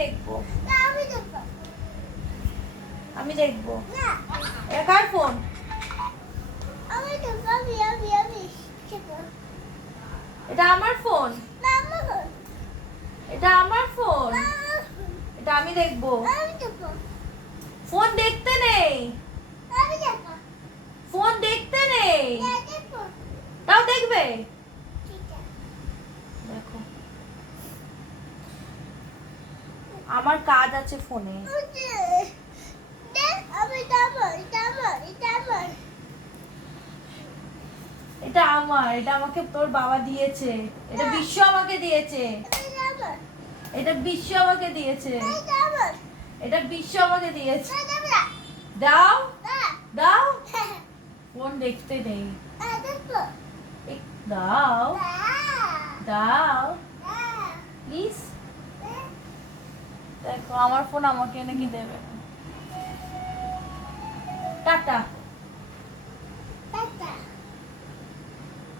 দেখবো। আমি দেখবো। না এটা কার ফোন? আমি দেখবো আমি এটা আমার ফোন। মামা এটা আমার ফোন। এটা আমি দেখবো। আমি দেখবো ফোন দেখতে নেই। আমি দেখবো ফোন দেখতে নেই। দেখবো তাও দেখবে। ঠিক আছে দেখো, আমার কাজ আছে ফোনে। আমি যাবো যাবো যাবো এটা আমার, এটা আমাকে তোর বাবা দিয়েছে। এটা বিশ্ব আমাকে দিয়েছে। আমি যাবো এটা বিশ্ব আমাকে দিয়েছে। আমি যাবো এটা বিশ্ব আমাকে দিয়েছে। আমি যাবো দাও না দাও। ফোন দেখতে নেই। দেখবো দাও না দাও না প্লিজ। দেখো, আমার ফোন আমাকে নাকি দেবে না।